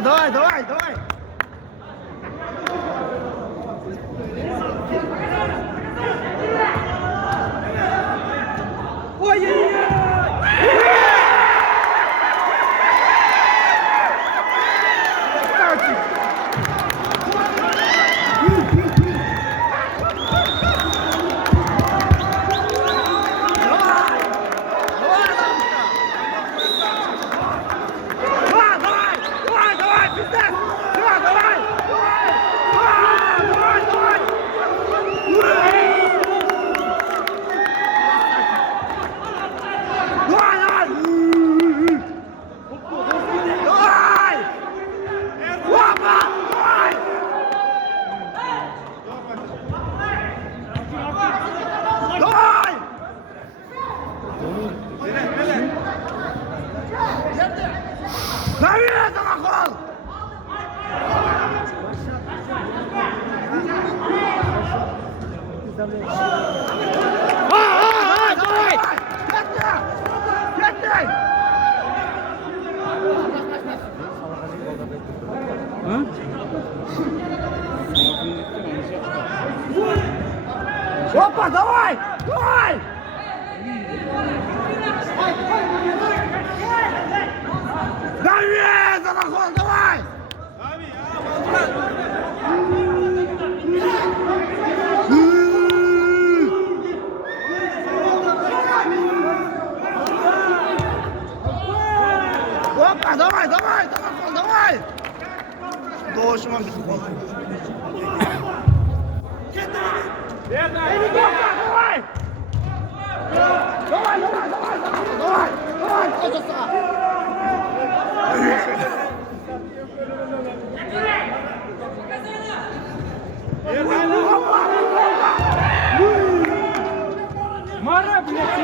давай, давай, давай. Ой-ой-ой! Навіщо на гол! Давай! Кеттай! Опа, давай! Давай! Давай, за наход, давай! Опа, давай, давай, за наход, давай! Дольше вам без футбола. Давай! Давай, давай, давай, давай, давай, кто засрал? Мара, блядь,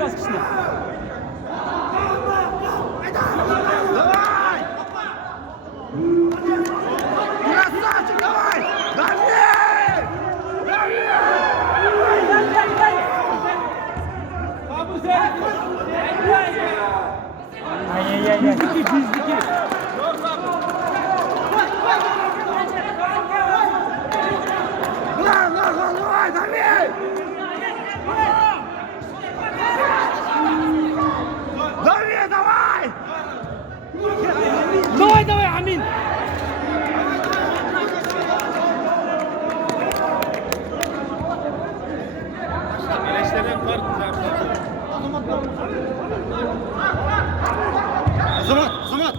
раз кішні. Давай! Красавчик, давай! Давай! Ай-яй-яй, биздики. Давай, давай! Давай, давай! Давай, давай, Амин! Азамат!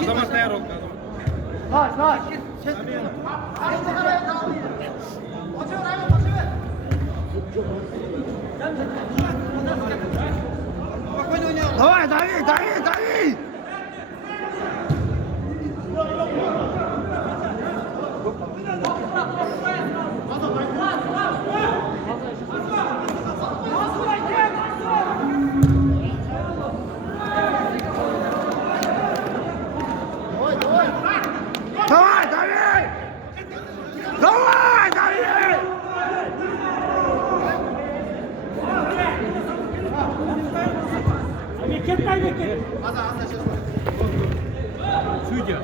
Азамат таяр ol. Давай! Давай, дави! Давай, дави! Кеттай, бекет! Судья.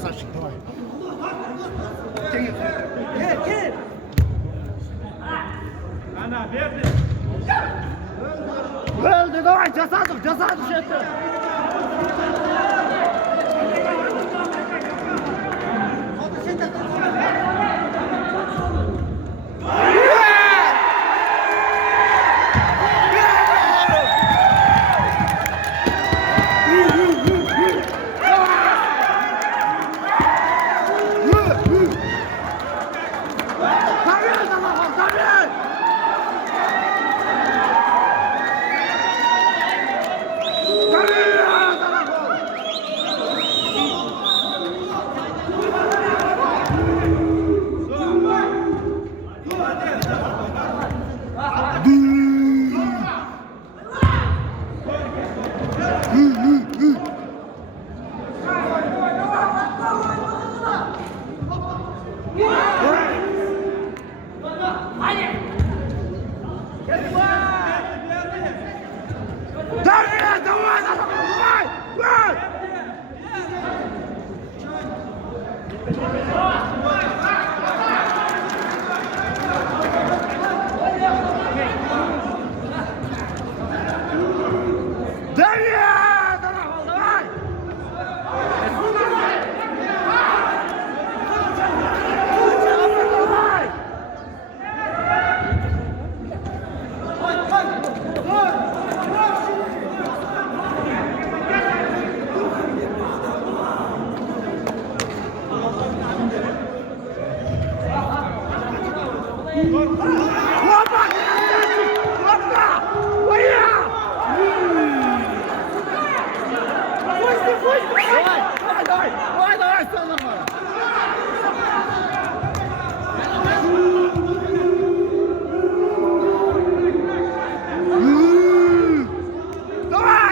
Сашик, давай. Ana verdi. Öldü, давай, жасадық жетті. Давай!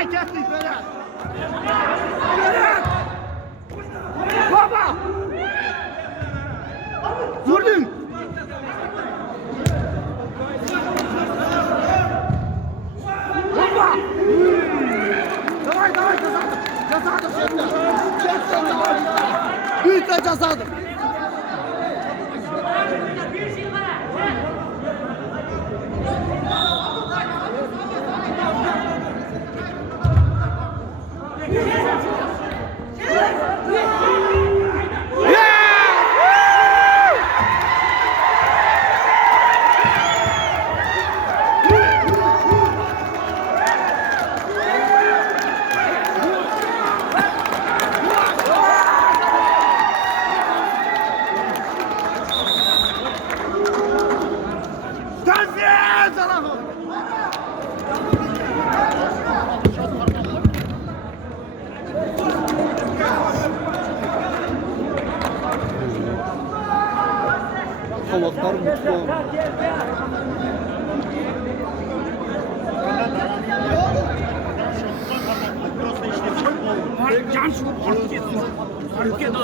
Davay kettik Berat. Berat. Baba. Vurdun. Baba. Davay cazadır. Cazadır şimdi. Çeksen davay. Büyük de cazadır. Kavaklar mutlu. Can şunu hareket et. Hareket et.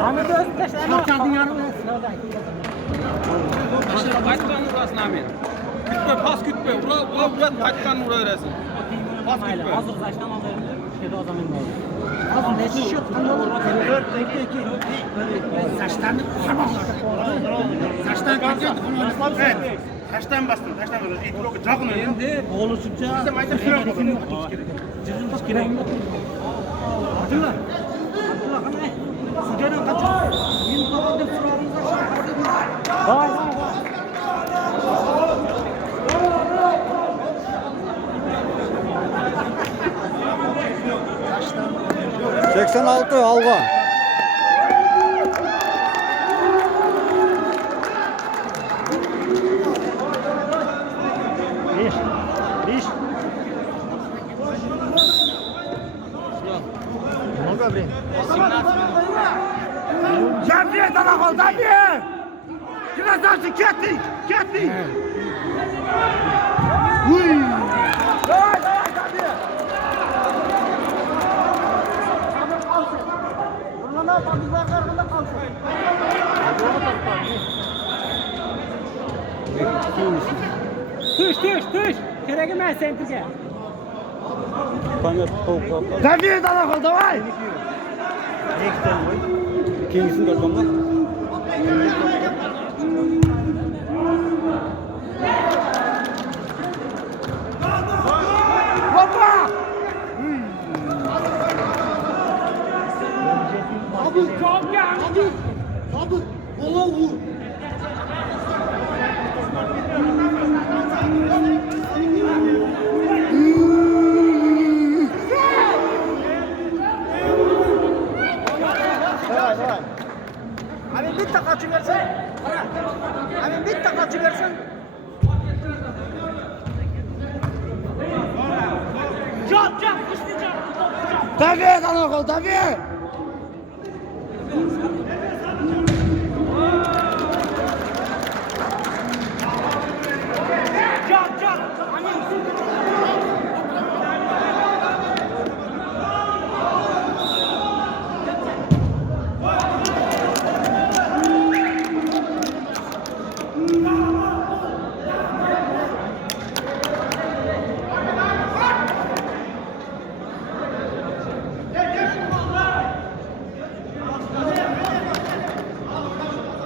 Ahmet Özteş ama kendin yanına sıradan. Qaytdan urasın Amin. Kütme, pas kütme. Ura, qaytdan ura verəsin. Pas kütme. Hazır zaçtan alıyorum. Şeyde o zaman var. Hazır ne şişiyor? Dört, iki. Saçlarını tamam. Saçlarını kaçıyor. Evet. Taştan bastın, taştan bastın. İtiroku жақын öyle. Şimdi boğuluşunca Bizde mayda süre olmadı. cızılmış kireyim yok. Abdullah. Abdullah kanay. Sıcadan kaçıyor. Yeni babam dep surağımıza şarkı. Vay. 86 alga. Beş. Много времени? 17 минут. Zafiye Danakol, Zafiye! Krasavçı, kettik! Kettik! Uy! Davay, Zafiye! Bunlar patlıklar karşında kalsın. Tuş. Kereğim ben sentige. Tane tavuk. Zafiye Danakol, davay! İkincisini de sonra. Hoppa! Abi bir tak açıversen. Abi bir tak açıversen. Zafiye Danakol, Zafiye!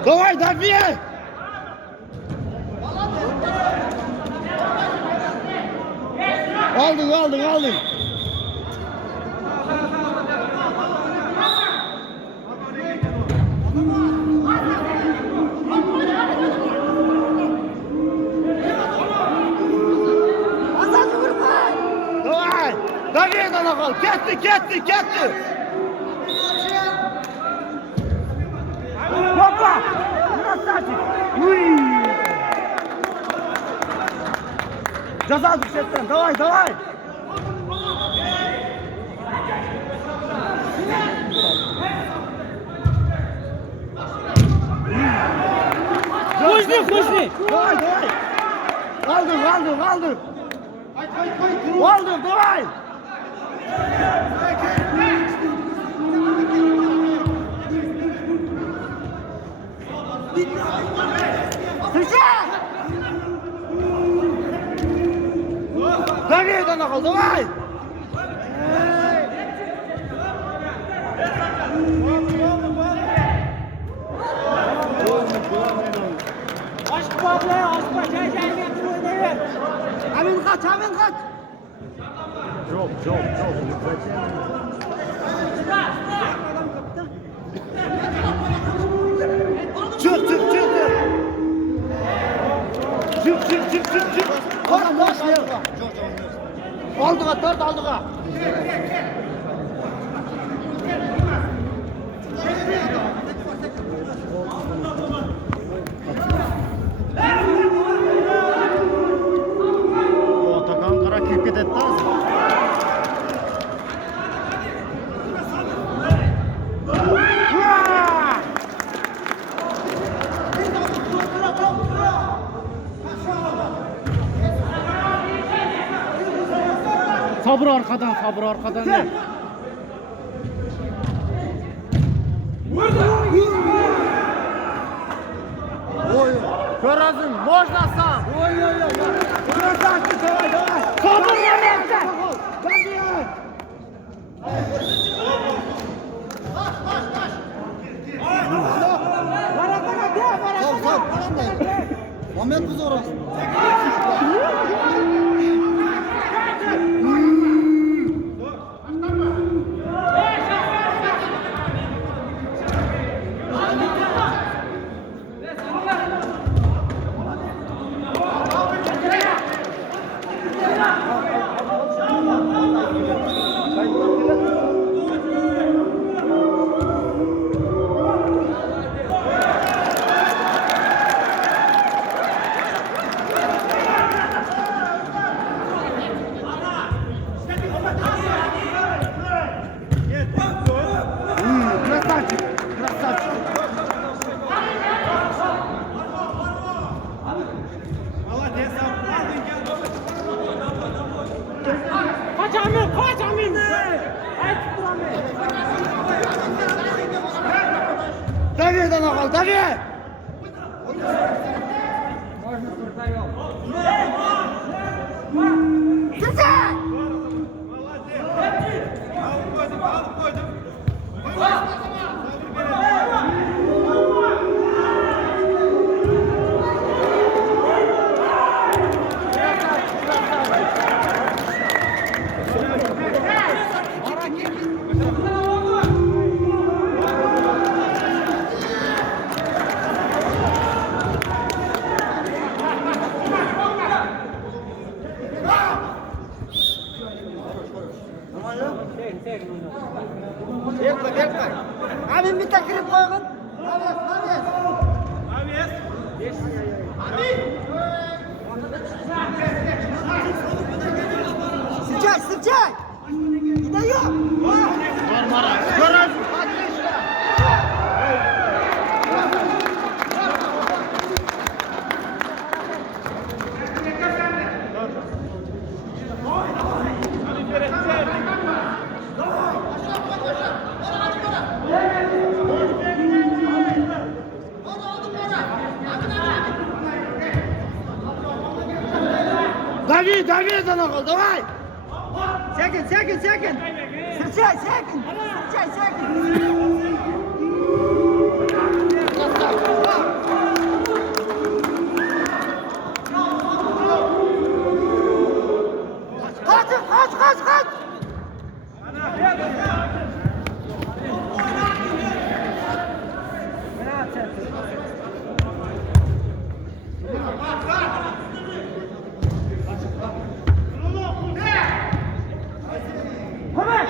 Davay, Zafiye! Aldın. Davay! Zafiye Danakol, kettik! Hoppa! Krasavçı! Uy! Ceza düşetten, davay! Пошли! Давай, давай! Kaldır! Kaldır, давай! Встречай! Дави, Данахал, давай! Açma abla, açma. Gel getir oynayın. Amin kaç! Çık! Çık! Adam başlıyor. Aldığa, dört aldığa. Atakan Kara kirpit etti az. Sabır arkadan ne? Ой, Каразин, можно сам? Ой. Красавчик, давай. Sabır yemeğinde. Ahmet bu zor. Красавчик. Kaç Amin. Дави, Данахал, дави! Встречай! Bekle. Amin bir takip koyun. Встречай! Не даем! Отлично! Дави, Данахал, давай! Секунд! Встречай, секунд! Kaç!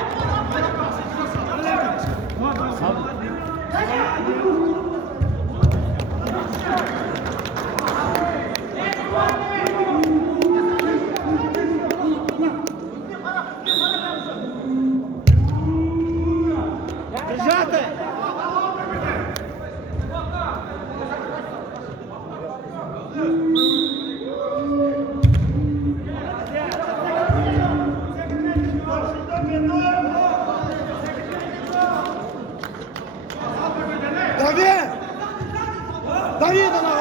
Держати! Давид'den al.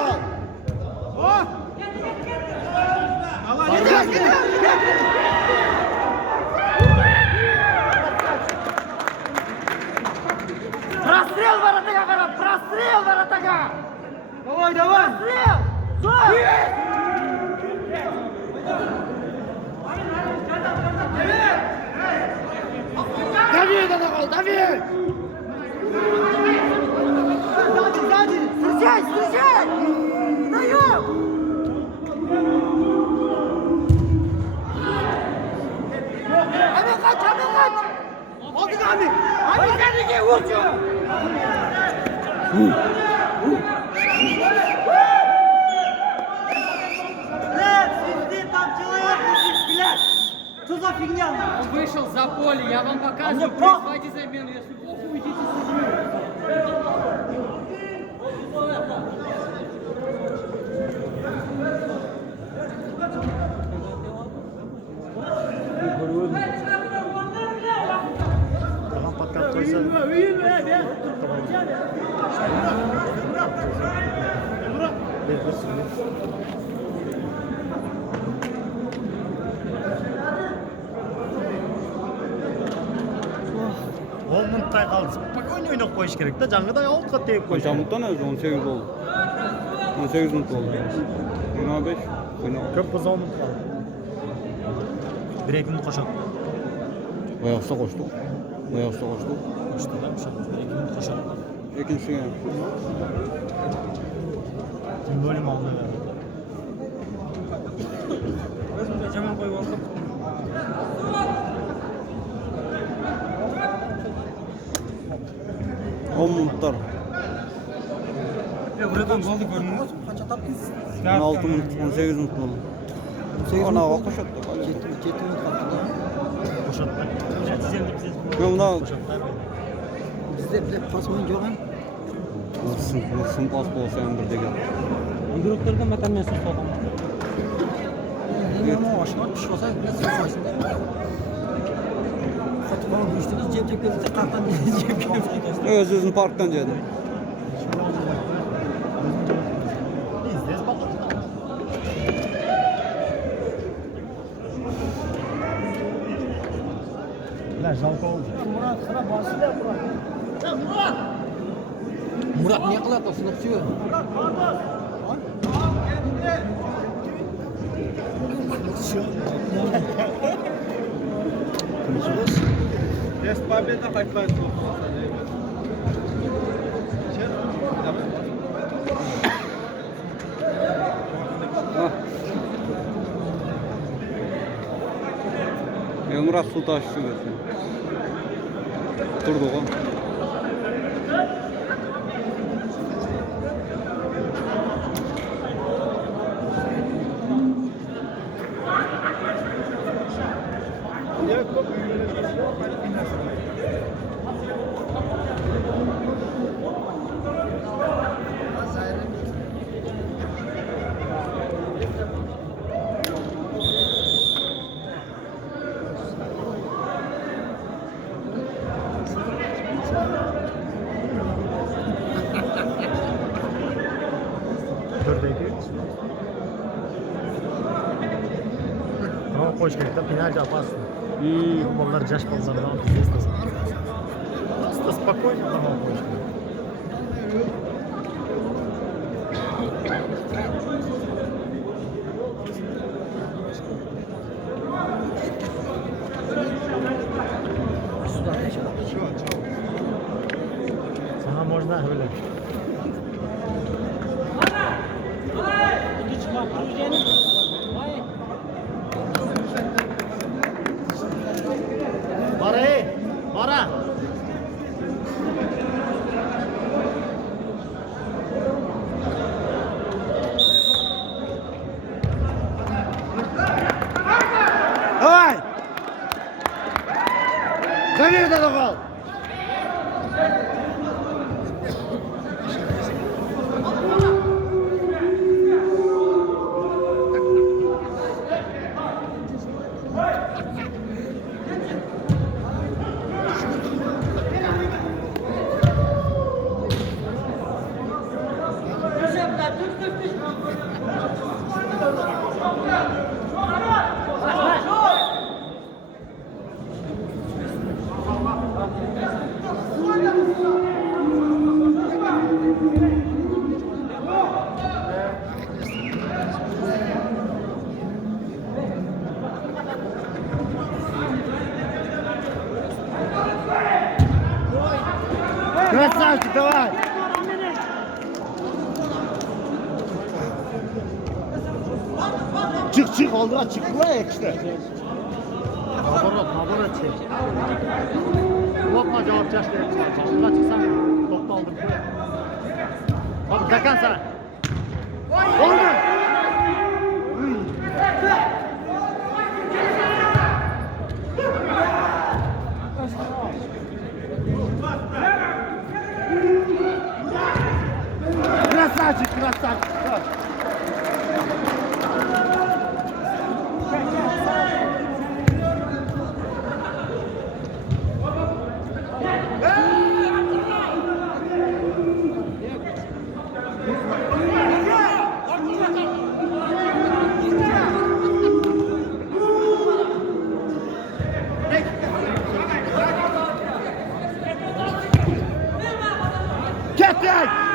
Прострел воротага qarab, прострел воротага. Давай, давай. Прострел. Стой. Давид'den al, Давид. Встречай, встречай. Встаем. Abi kaç, abi kaç. Hadi Gani. Abi kendine vur şunu. Он вышел за поле, я вам показываю, призывайте замену, если плохо, уйдите с ними. Tamam patlat koysa. Bir sürü. 10 minutday qoldi. Spokойно o'ynab qo'yish kerak-da. Jangida oltga tegib qo'yish. Qancha minutdan o'zi 18 bo'ldi. 18 minut bo'ldi. 25. Ko'p biz 10 minut qoldi. 1-2 minut qo'shadi. Oyoqsa qo'shdik. Oyoqsa qo'shdik. Qo'shdi-da, o'sha 2 minut qo'shadi. Ikkinchisiga. Kim bo'lim oldi. Jamon qo'yib oldim. Minutlar. Buradan golni ko'rdingmi? Qancha topdingiz? 16 minut, 18 minut bo'ldi. 18 minut qo'shadi. 7 minut qoldi. Qo'shadi. Men bunda Bizda bilib pasman yo'q ham. Sim pas bo'lsa ham bir degan. Игрокlarga matandan so'z qolgan. Nima oshkor pishib olsa, biz so'zlaysiz. Xotibon go'shtini jeb-jebga qatdan jeb-jebga. O'zini parkdan jedi. Здесь бал. La жалко oldu. Murat ne qiladi siniqchi? Есть победа, хоть Murat su taşısı versin. Durdu o. Tamam qo'yish kerak-da, penalti опасно. Futbollar jash bollardan здесь просто спокойно tamam qo'yish kerak. Sana можно öyle. Bora, bora. Давай! Давид'den al. Красавчик, давай! Çık oldu çık lan işte. Naborat çek. Lokma cevap yaş gerek çıkar. Başına çıksan topta aldım. Hadi Zakan sana. Oldu. Красавчик, красавчик.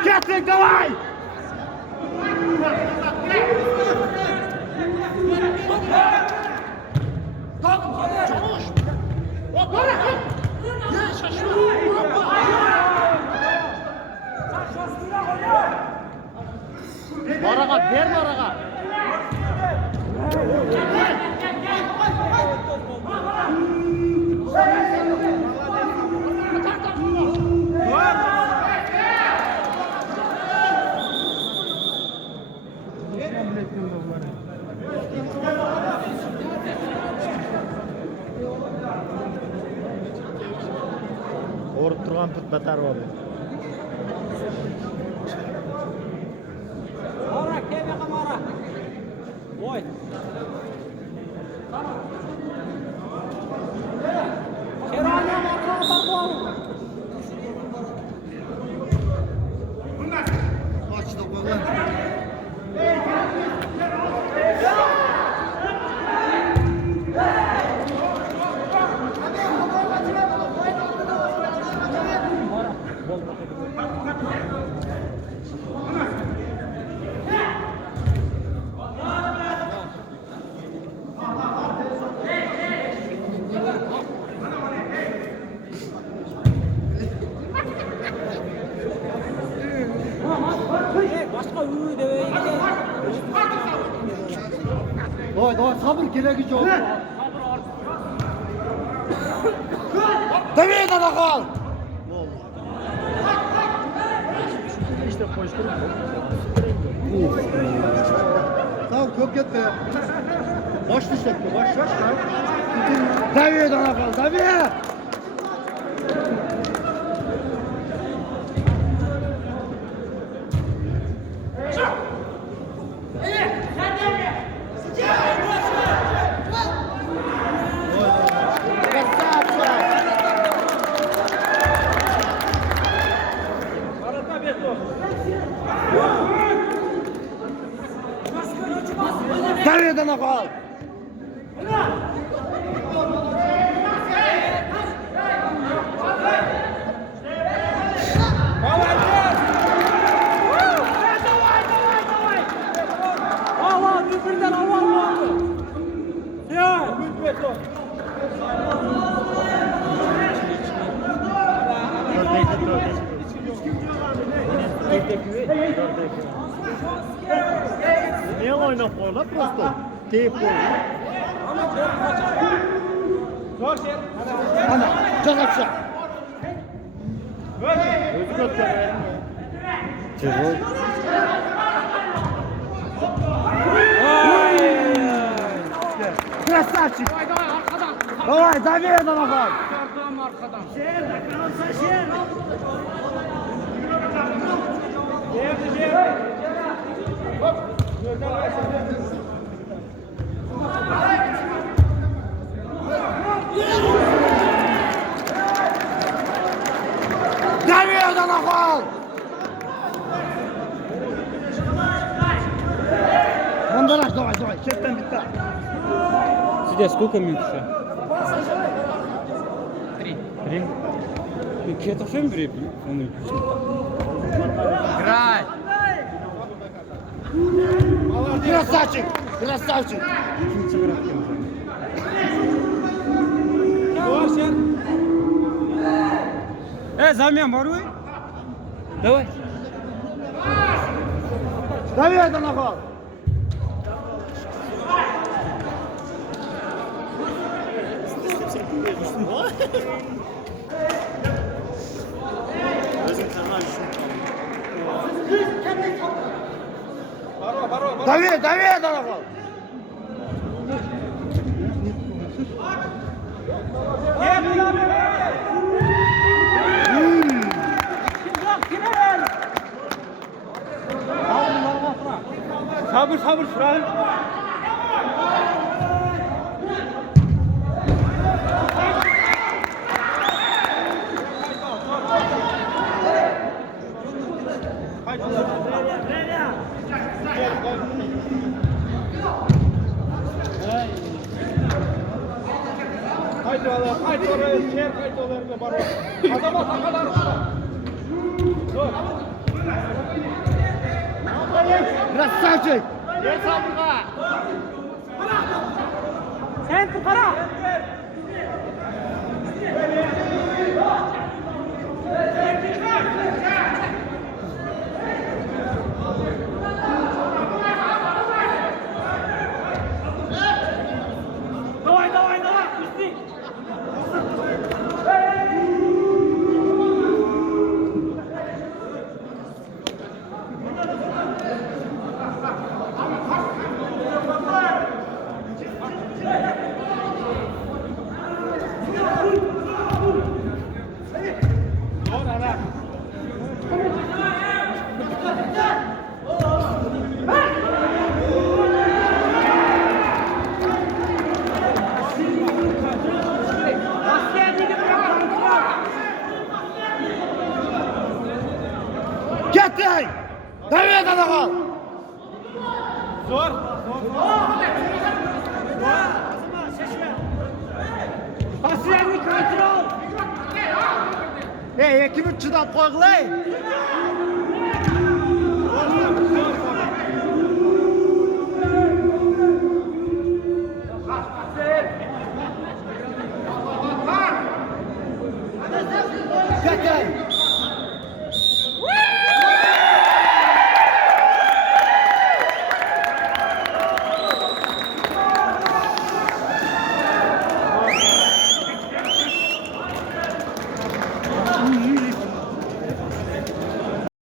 Кетрик, давай! Maraga ver Maraga. Orada turgan put batar oldu. Mara, keve kamera. Oy. Kerane marka atar bu. Maçta koyulan. Başka ü deve gidiyor. Давай, sabır gereği yok. Давай da kal. İşte koşturun. Tamam çok gitti. Baş düşecekti, baş. Давай da kal, давай. Давай да кал. Allah birbirinden aval oldu. Ya. Niye oynap koylar prosto? Teyip koylar. Ana, can aşağı. Özü götür. Terör. Красавчик. Давай arkadan. Давай, давай da kal. Çıkardım arkadan. Давай да кал. Бондараш, давай. Честен bitti. Сидя, сколько минут еще? 3. Это всем время? Играй. Красавчик. Zamen var mı? Давай. Давай, Данагол. Давай, Данагол. Sabır sabır şurayı. Haydi oğlum, haydi oraya, şehir haydi oraya baro. Adama sakalar burada. Dur. Красавчик. Gel sabırga. Sen tukara. Давай, давай, давай, пусти. Kettin. Давай, Данагол. Zor. Pasiyenlik kontrol. Ey, ikimiz chidab qo'yg'ilay.